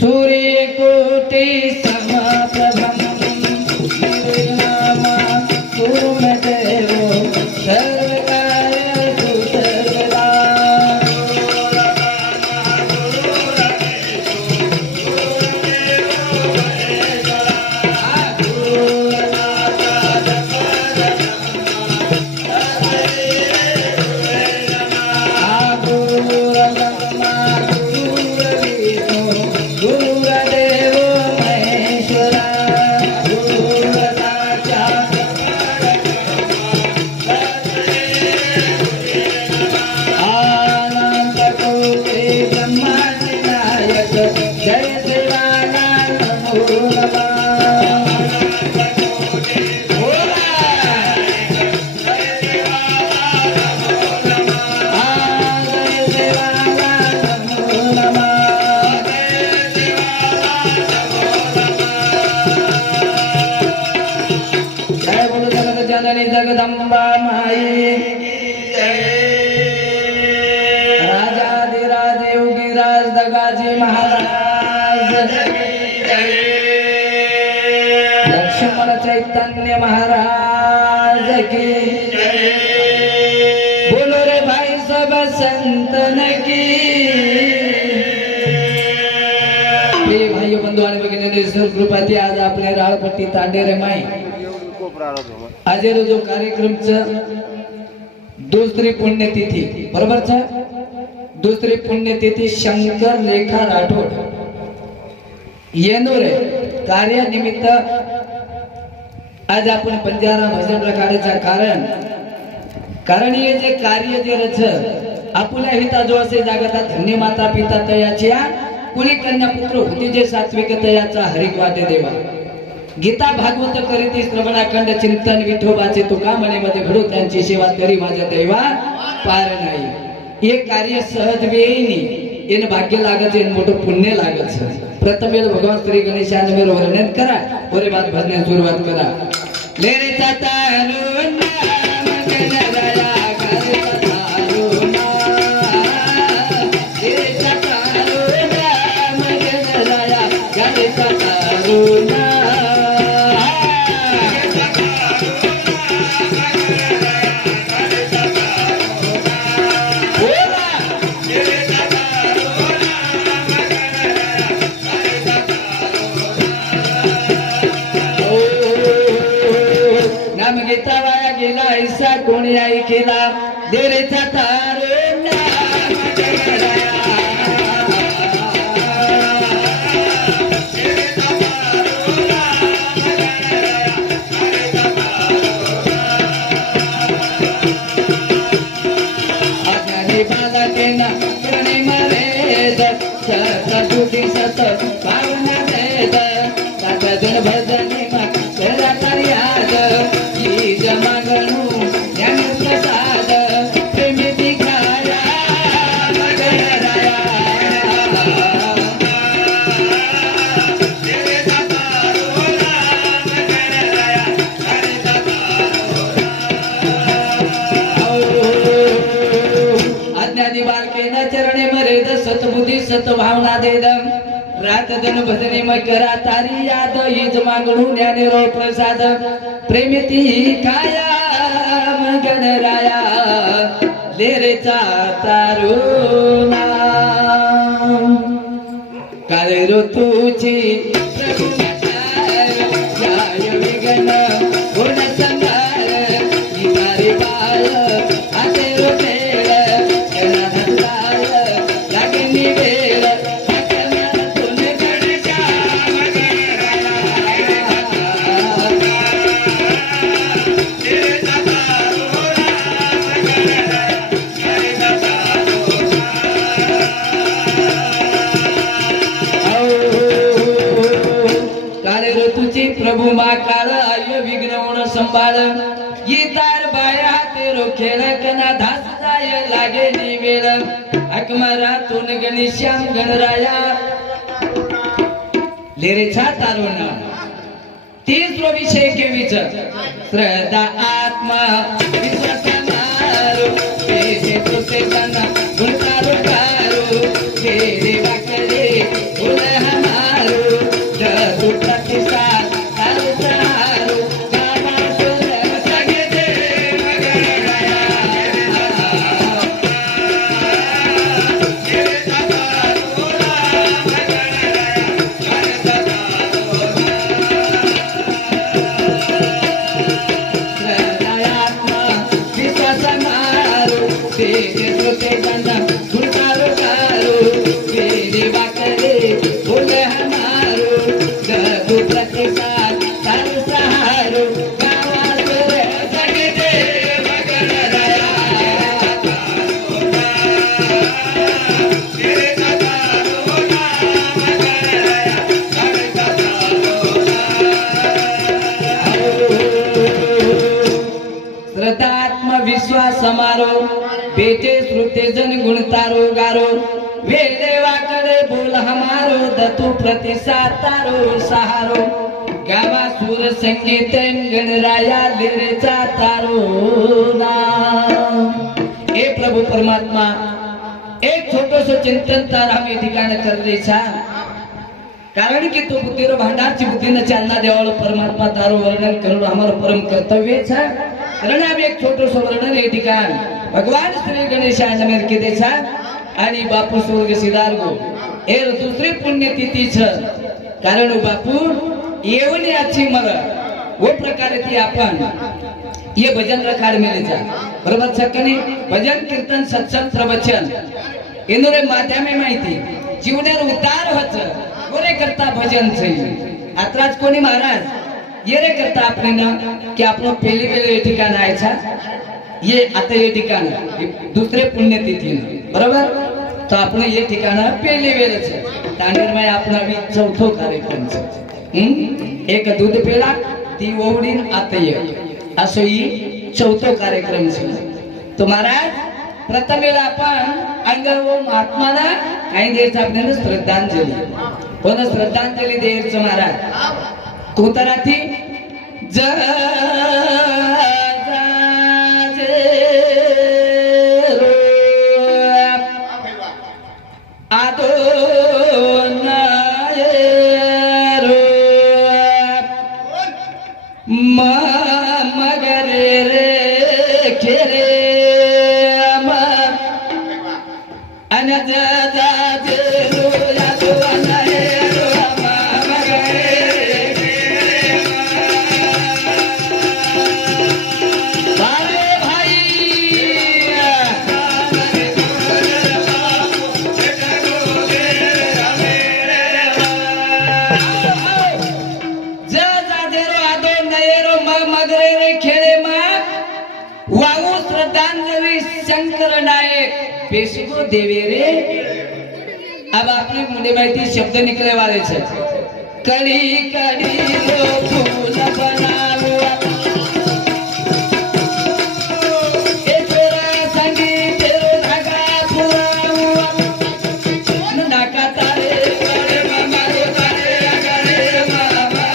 सूर्यकोटि समप्रभं निर्विघ्नं कुरु मे देव सर्वकार्येषु सर्वदा। जगदम्बा माई राजाधिराज योगीराज दगाजी महाराज लक्ष्मण चैतन्य महाराज की बोलो रे भाई सब संतन की। प्रिय भाई बंधु आणि भगिनी कृपाती आज आपल्या राळपट्टी तांडेरे माई आज जो कार्यक्रम दुसरी पुण्यतिथी बरोबर दुसरी पुण्यतिथी शंकर लेखा राठोड येनोरे कार्यानिमित्त आज आपण बंजारा भजन प्रकाराचा कारण हे जे कार्य जे रच आपल्या हिता जो असे जागता धन्य माता पिता तयाच्या कुणी कन्या पुत्र होती जे सात्विक तयाचा हरिक वाटे देवा गीता भागवत करीती श्रवणाखंड चिंतन विठोबाचे तुका मनेमध्ये घडो त्यांची सेवा करी माझ्या दैवा पार नाही। हे कार्य सहज वेळी येन भाग्य लागत येन मोठं पुण्य लागत। प्रथम भगवान श्री गणेशाने मेर वर्णन करा पुरे बात भजन सुरुवात करा। लेरे तातारू नाम गणराया करे तातारू लेरे तातारू नाम गणराया करे तातारू गीता वाया गेला ऐसा कोणी ऐकेला देरेचा तारे नाम गणराया अज्ञानी बाला केना प्रेम मरेद सतुटी सत भावना देद सतजन भजनी मत तेरा पर्याद जमागणू ज्ञान प्रसाद प्रेमी दिखाया गणराया अज्ञानी बालकेना चरणे मरेद सतबुद्धी सतभावना देद रात दिन भजनी मकरा तारी याद हीज मागणू ज्ञानेरो प्रसाद प्रेमिती काया गणराया लेरेचा तारुणा काळे ऋतूची जाय विघ्न गुण संगार नितारी बाळ आते रोपेळ गणाधंदाळ लागणी वेळ प्रभु मा काळ आय विघ्न संभाळ गीतार बाया ते रोखेल कना धास जाय लागे निवेळ अकमरातून गणेश्याम गणराया लेरेचा तारुण तीसरो विषय केवीच श्रद्धा आत्मा विश्वास मारो तेरे श्रुते जन गुणतारो गारो मेरे वाकरे बोल हमारो गदु प्रतिसाद तारो सहारो गावासुर जगदे मगन रया तारो ना तेरे कतारो ना मगन रया श्रद्धात्म विश्वास समारो बेटे श्रुते जन गुणतारो गारो वेदे वाकडे बोल हमारो दतु प्रतिसाद तारो सहारो गावा सूर संगीत गणराया लिरेचा तारो ना। हे प्रभु परमात्मा एक छोटस चिंतन तारा मी ठिकाण करलेचा कारण की तो बुद्धीरो भांडारची बुद्धीने चालना देवाळो परमात्मा तारो वर्णन करून आम्हाला परम कर्तव्य छा कारण आम्ही एक छोटस वर्णन हे ठिकाण भगवान श्री गणेशाय नमन केदेचा आणि बापू स्वर्ग सिद्धार्गो हे दुसरी पुण्यतिथी छ कारण बापू येवणी आजची मला वो प्रकारे ती आपण ये भजन रखाड मिलेचा बरोबर छकनी भजन कीर्तन सत्संग प्रवचन इनरे माध्यमे माहिती जीवनावर उतार होत कोणे करता भजन छै आत्राज कोणी महाराज ये रे करता आपले ना की आपण पहिले पहिले ठिकाण आयचा ये आता ये ठिकाण दुसरे पुण्यतिथी बरोबर तो आपण ये ठिकाण पहिले वेळेच तांडरमय आपण चौथो कार्यक्रम एक दूध पेला ती ओवडीन आता ये असो ही चौथो कार्यक्रम છે तो महाराज प्रथम वेळा आपण अंगर वो महात्माना काही द्यायचं आपल्याला श्रद्धांजली कोण श्रद्धांजली द्यायचं महाराज कोतराती मगरे रे खेरे अनज शंकर नायक पेशगो देवे रे अब आपने मुझे माहिती शब्द निकले वाले छे कड़ी कड़ी लो फूल बनाओ ए तोरा संगी तेरो धागा पुराओ नाका तारे करे मामा रे तारे करे मामा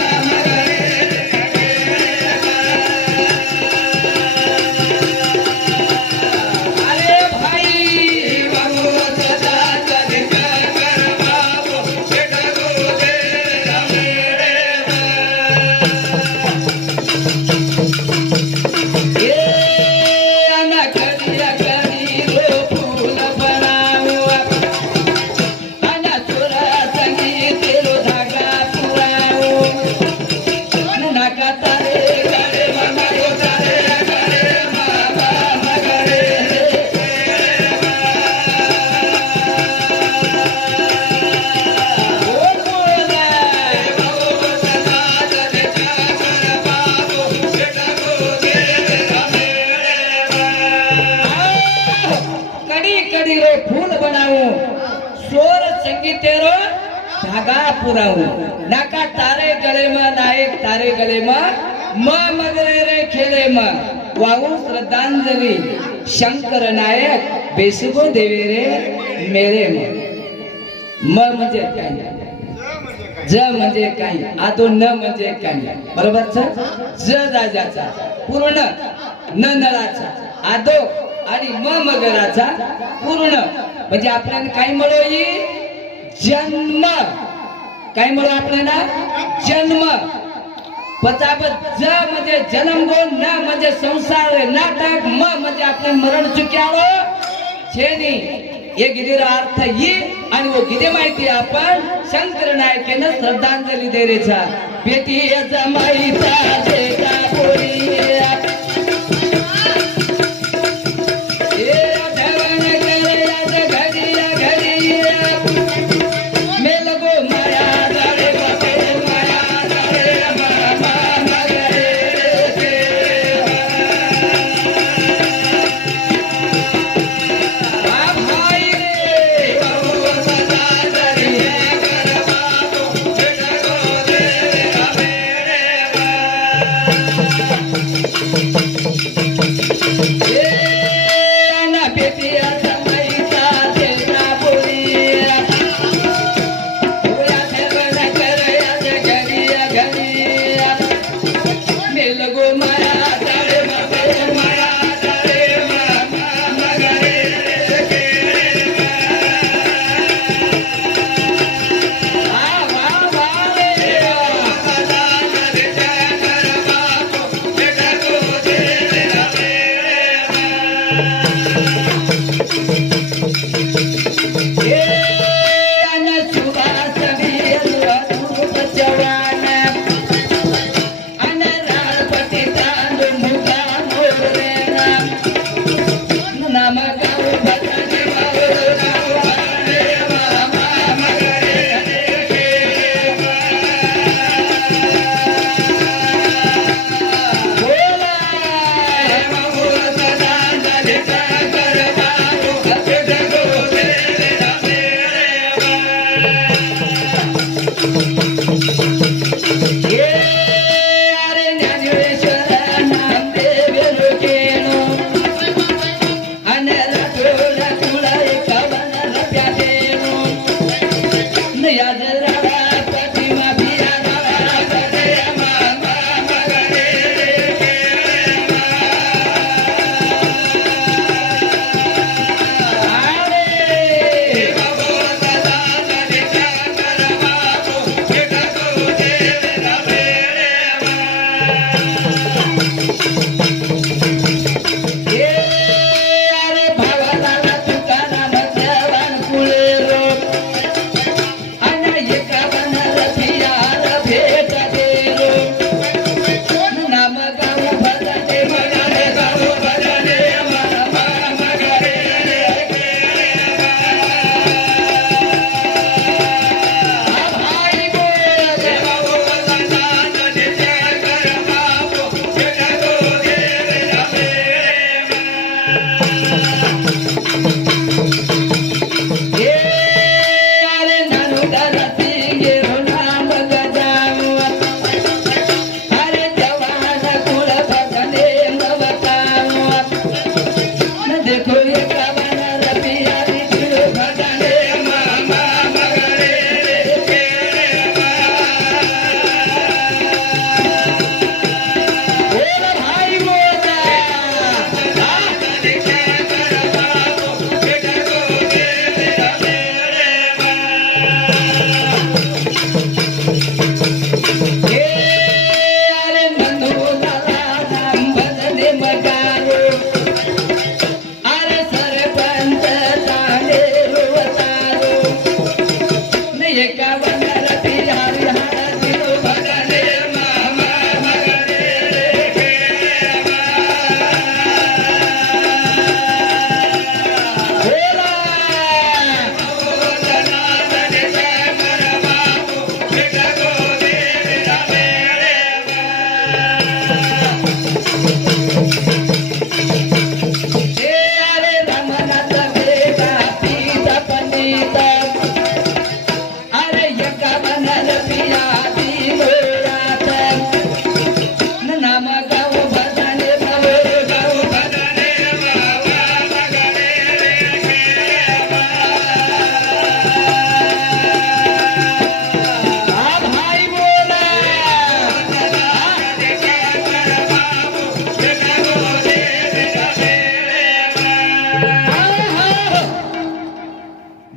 धागा पुराऊ नाका तारे गले में नायक तारे गले में मगरे रे खेले में वाहू श्रद्धांजलि शंकर नायक बेसगो देवे रे मेरे में म्हणजे काय ज म्हणजे काय आदो न म्हणजे काय बरोबर ज राजाचा पूर्ण न नळाचा आदो आणि मगराचा पूर्ण म्हणजे आपल्याला काय मिळोई जन्म काय म्हणू आपल्याला जन्म पचापत ज म्हणजे जन्म गो न म्हणजे संसार नाटक म म्हणजे आपले मरण चुक्यालो छेनी ये गिरीर अर्थ ही आणि वो गिरे माहिती आपण शंकर नायकेने श्रद्धांजली देरेचा बेटी जमाईचा जेटा पोरी ए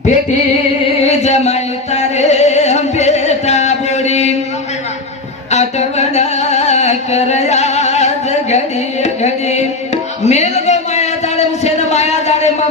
बेटी जमाई तारे बेटा बोडी आठवण कर आज घडी घडी मेल गो मायाचा